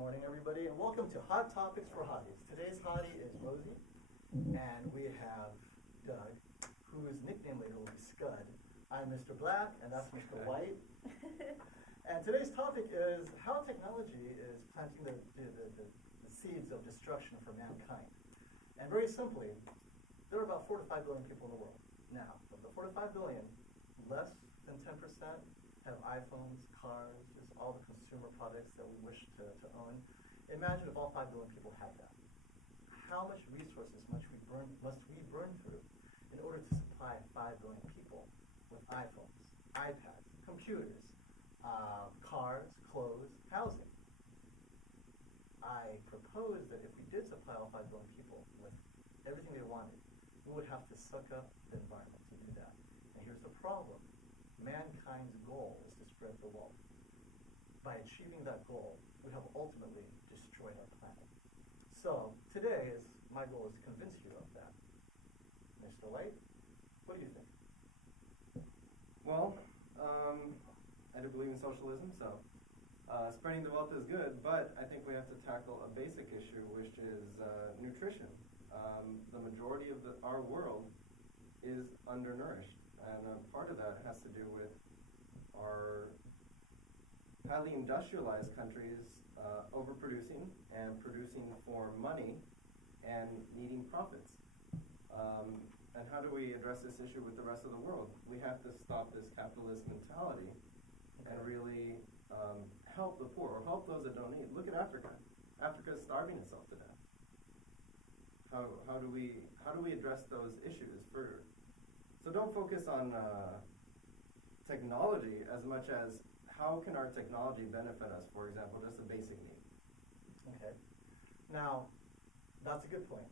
morning, everybody, and welcome to Hot Topics for Hotties. Today's hottie is Rosie, and we have Doug, whose nickname later will be Scud. I'm Mr. Black, and that's Mr. White. And today's topic is how technology is planting the seeds of destruction for mankind. And very simply, there are about 4 to 5 billion people in the world. Now, of the 4 to 5 billion, less than 10% have iPhones, cars, just all the consumer products that we wish to own. Imagine if all 5 billion people had that. How much resources must we burn through in order to supply 5 billion people with iPhones, iPads, computers, cars, clothes, housing? I propose that if we did supply all 5 billion people with everything they wanted, we would have to suck up the environment to do that. And here's the problem. Mankind's goal is to spread the wealth. By achieving that goal, we have ultimately destroyed our planet. So today, my goal is to convince you of that. Mr. White, what do you think? Well, I do believe in socialism, so spreading the wealth is good, but I think we have to tackle a basic issue, which is nutrition. The majority of our world is undernourished, and part of that has to do with our highly industrialized countries overproducing and producing for money and needing profits. And how do we address this issue with the rest of the world? We have to stop this capitalist mentality and really help the poor, or help those that don't need. Look at Africa. Africa is starving itself to death. How do we address those issues further? So don't focus on technology as much as how can our technology benefit us, for example, just a basic need. Okay. Now, that's a good point.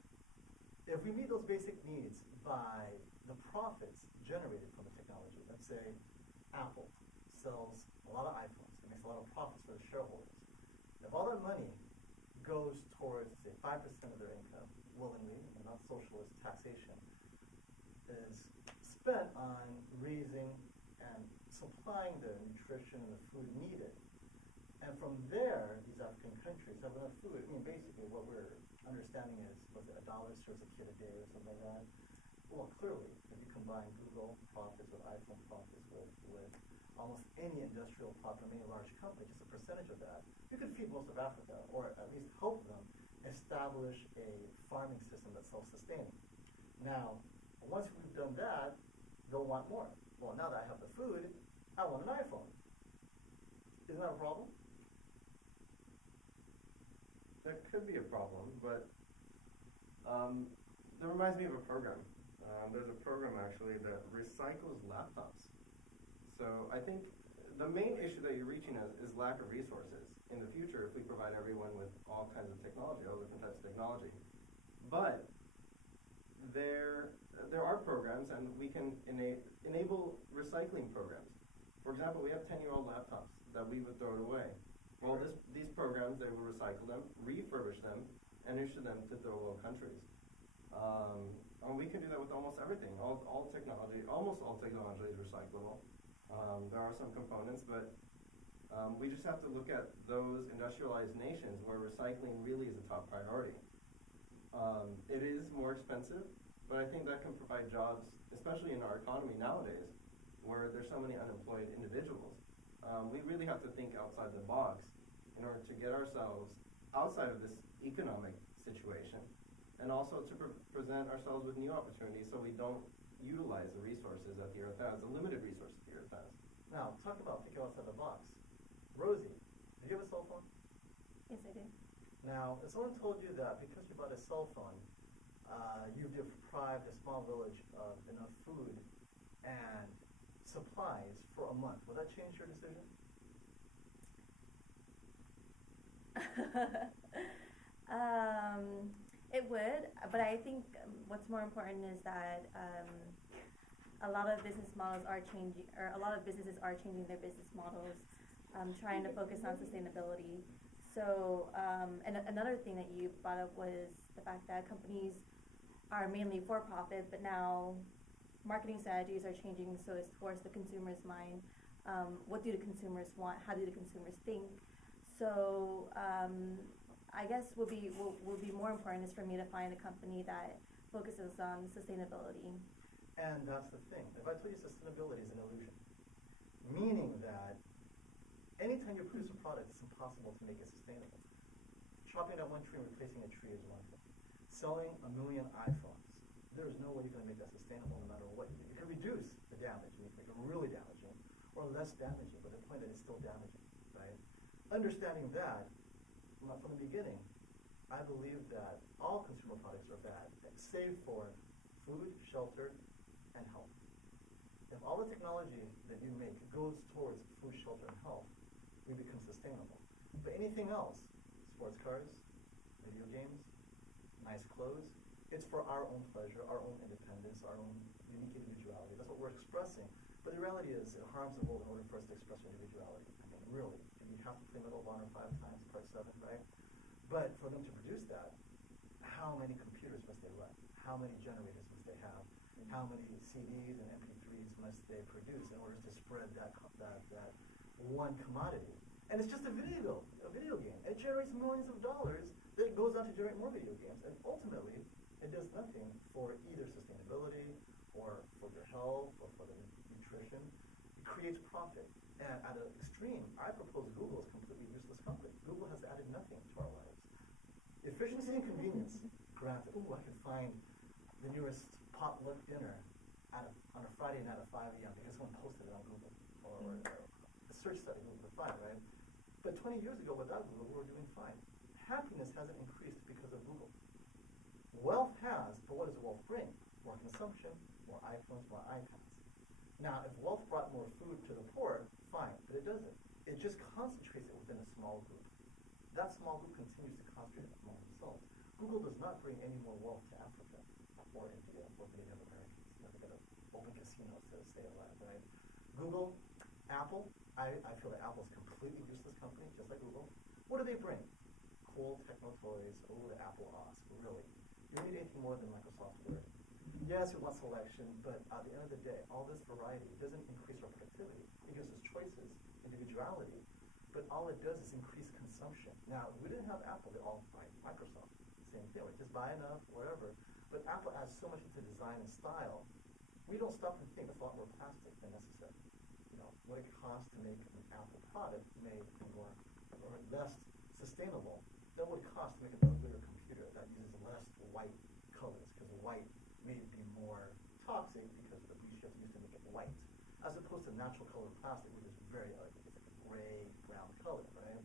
If we meet those basic needs by the profits generated from the technology, let's say Apple sells a lot of iPhones, it makes a lot of profits for the shareholders. If all that money goes towards, say, 5% of their income, willingly, and not socialist taxation, is spent on raising and supplying the nutrition and the food needed. And from there, these African countries have enough food. I mean, basically what we're understanding is, was it $1 serves a kid a day or something like that? Well, clearly, if you combine Google profits with iPhone profits with almost any industrial profit from any large company, just a percentage of that, you could feed most of Africa, or at least help them establish a farming system that's self-sustaining. Now, once we've done that, they'll want more. Well, now that I have the food, I want an iPhone. Isn't that a problem? That could be a problem, but that reminds me of a program. There's a program actually that recycles laptops. So I think the main issue that you're reaching is lack of resources. In the future, if we provide everyone with all kinds of technology, all different types of technology. But there are programs, and we can enable recycling programs. For example, we have 10-year-old laptops that we would throw away. Well, these programs, they will recycle them, refurbish them, and issue them to third world countries. And we can do that with almost everything. All technology, almost all technology is recyclable. There are some components, but we just have to look at those industrialized nations where recycling really is a top priority. It is more expensive, but I think that can provide jobs, especially in our economy nowadays, where there's so many unemployed individuals. We really have to think outside the box in order to get ourselves outside of this economic situation, and also to present ourselves with new opportunities so we don't utilize the resources that the Earth has, the limited resources the Earth has. Now, talk about thinking outside the box. Rosie, do you have a cell phone? Yes, I do. Now, if someone told you that because you bought a cell phone, you've deprived a small village of enough food and supplies for a month, would that change your decision? It would, but I think what's more important is that a lot of business models are changing, or a lot of businesses are changing their business models, trying to focus on sustainability. So, and another thing that you brought up was the fact that companies are mainly for profit, but now marketing strategies are changing so it's towards the consumer's mind. What do the consumers want? How do the consumers think? So I guess will be more important is for me to find a company that focuses on sustainability. And that's the thing. If I tell you sustainability is an illusion, meaning that anytime you produce a product, it's impossible to make it sustainable. Chopping down one tree and replacing a tree is one thing. Selling 1 million iPhones, there is no way you're going to make that sustainable no matter what you do. You can reduce the damage, and you can make it really damaging, or less damaging, but the point is it's still damaging, right? Understanding that, from the beginning, I believe that all consumer products are bad, save for food, shelter, and health. If all the technology that you make goes towards food, shelter, and health, we become sustainable. But anything else, sports cars, video games, nice clothes, it's for our own pleasure, our own independence, our own unique individuality. That's what we're expressing. But the reality is it harms the world in order for us to express our individuality. I mean, really. And you have to play Medal of Honor 5 times, part 7, right? But for them to produce that, how many computers must they run? How many generators must they have? How many CDs and MP3s must they produce in order to spread that one commodity? And it's just a video game. It generates millions of dollars that goes on to generate more video games. And ultimately, it does nothing for either sustainability or for your health or for the nutrition. It creates profit. And at an extreme, I propose Google is a completely useless company. Google has added nothing to our lives. Efficiency and convenience, granted. Ooh, I can find the newest potluck dinner on a Friday night at 5 a.m. because someone posted it on Google or a search study Google to find, right? But 20 years ago, without Google, we were doing fine. Happiness hasn't increased because of Google. Wealth has, but what does wealth bring? More consumption, more iPhones, more iPads. Now, if wealth brought more food to the poor, fine, but it doesn't. It just concentrates it within a small group. That small group continues to concentrate among themselves. Google does not bring any more wealth to Africa or India or Native Americans. They're going to open casinos to stay alive, right? Google, Apple, I feel that Apple's a completely useless company, just like Google. What do they bring? Cool techno toys, the Apple OS, really. You need anything more than Microsoft Word. Yes, we want selection, but at the end of the day, all this variety doesn't increase our productivity. It gives us choices, individuality, but all it does is increase consumption. Now, if we didn't have Apple, they all buy Microsoft. Same thing, we just buy enough, whatever. But Apple adds so much into design and style, we don't stop and think it's a lot more plastic than necessary. You know, what it costs to make an Apple product may be more or less sustainable than what it costs to make an uglier computer that uses less white colors, because white may be more toxic because of the bleach you have to use to make it white, as opposed to natural colored plastic, which is very ugly. It's like a gray, brown color, right?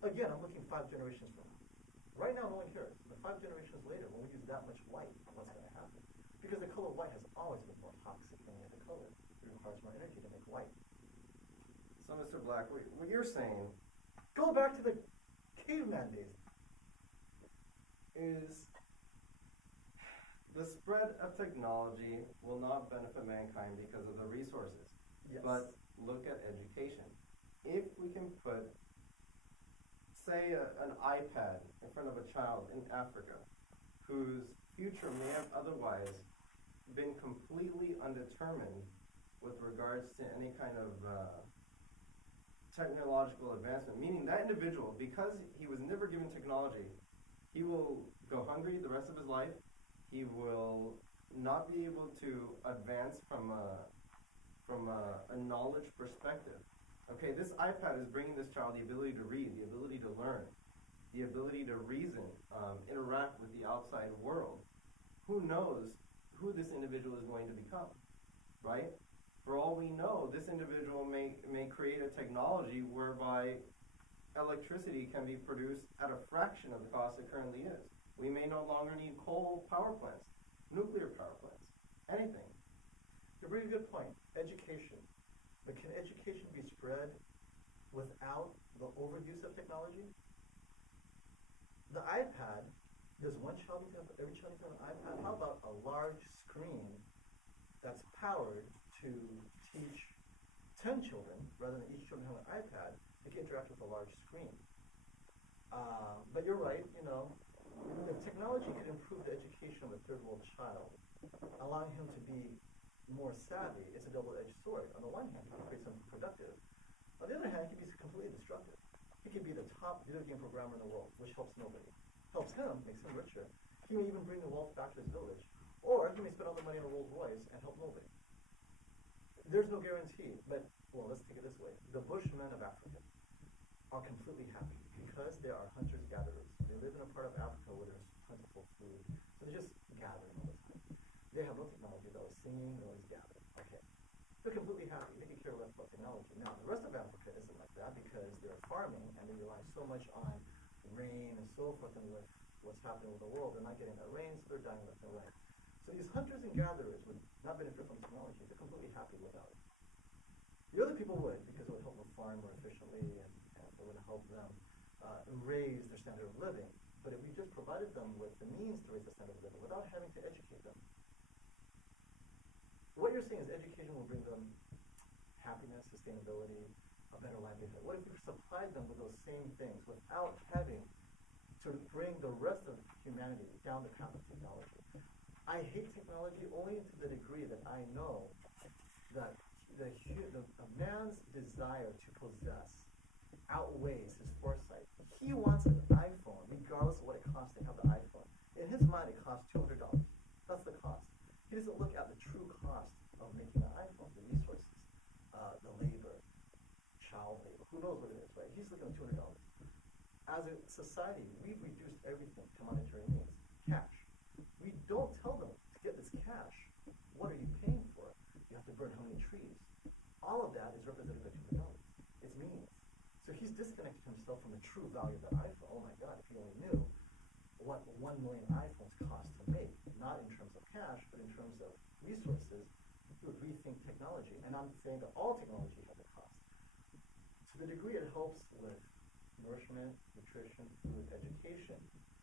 Again, I'm looking 5 generations from now. Right now, no one cares. But 5 generations later, when we use that much white, what's going to happen? Because the color white has always been more toxic than any other color. It requires more energy to make white. So, Mr. Black, what you're saying, go back to the caveman days, is the spread of technology will not benefit mankind because of the resources. Yes. But look at education. If we can put, say, an iPad in front of a child in Africa whose future may have otherwise been completely undetermined with regards to any kind of technological advancement, meaning that individual, because he was never given technology, he will go hungry the rest of his life. He will not be able to advance from a knowledge perspective. Okay, this iPad is bringing this child the ability to read, the ability to learn, the ability to reason, interact with the outside world. Who knows who this individual is going to become, right? For all we know, this individual may create a technology whereby electricity can be produced at a fraction of the cost it currently is. We may no longer need coal power plants, nuclear power plants, anything. a really good point. Education. But can education be spread without the overuse of technology? The iPad, does every child need to have an iPad? How about a large screen that's powered to teach 10 children, rather than each children have an iPad, they can interact with a large screen. But you're right, if technology could improve the education of a third world child, allowing him to be more savvy, it's a double-edged sword. On the one hand, he can create something productive. On the other hand, it can be completely destructive. He could be the top video game programmer in the world, which helps nobody. Helps him, makes him richer. He may even bring the wealth back to his village. Or he may spend all the money on a Rolls Royce and help nobody. There's no guarantee, but, well, let's take it this way. The Bushmen of Africa are completely happy because they are hunters-gatherers. They live in a part of Africa where there's plentiful food, so they're just gathering all the time. They have no technology, they're always singing, they're always gathering. Okay. They're completely happy. They can care less about technology. Now, the rest of Africa isn't like that because they're farming and they rely so much on rain and so forth, and with what's happening with the world, they're not getting that rain, so they're dying left and right. So these hunters and gatherers would not benefit from technology. They're completely happy without it. The other people would, because it would help them farm more efficiently and it would help them raise their standard of living. But if we just provided them with the means to raise the standard of living without having to educate them, what you're saying is education will bring them happiness, sustainability, a better livelihood. What if we supplied them with those same things without having to bring the rest of humanity down the path of technology? I hate technology only to the degree that I know that a man's desire to possess outweighs his foresight. He wants an iPhone regardless of what it costs to have the iPhone. In his mind, it costs $200. That's the cost. He doesn't look at the true cost of making an iPhone, the resources, the labor, child labor, who knows what it is, right? He's looking at $200. As a society, we've reduced everything to monetary means, cash. We don't tell them to get this cash. What are you paying for? You have to burn how many trees? All of that is represented by $200. It's means. So he's disconnected himself from the true value of that iPhone. Oh my God, if he only knew what 1 million iPhones cost to make, not in terms of cash, but in terms of resources, he would rethink technology. And I'm saying that all technology has a cost. To the degree it helps with nourishment, nutrition, food, education,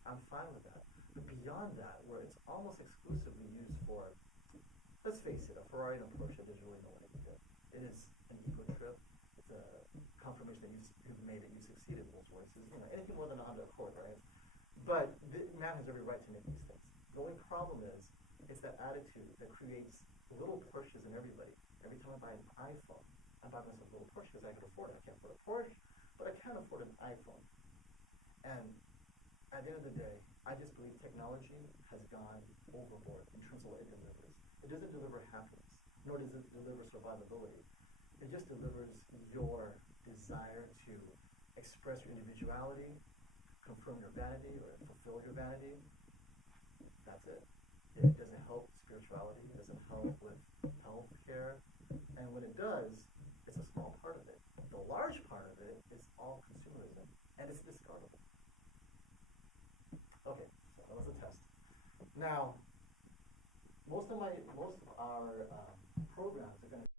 I'm fine with that. But beyond that, where it's almost exclusively used for, let's face it, a Ferrari and a Porsche, there's really no way to do it. It is an ego trip. It's a confirmation that you've made it, you succeeded in those races. You know, anything more than a Honda Accord, right? But man has every right to make these things. The only problem is, it's that attitude that creates little Porsches in everybody. Every time I buy an iPhone, I buy myself a little Porsche because I can afford it. I can't afford a Porsche, but I can afford an iPhone. And at the end of the day, I just believe technology has gone overboard in terms of what it delivers. It doesn't deliver happiness, nor does it deliver survivability. It just delivers your desire to express your individuality, confirm your vanity, or fulfill your vanity. That's it. It doesn't help spirituality. It doesn't help with health care. And when it does, it's a small part of it. The large part of it is all consumerism, and it's discardable. Okay, so that was a test. Now, most of our programs are going to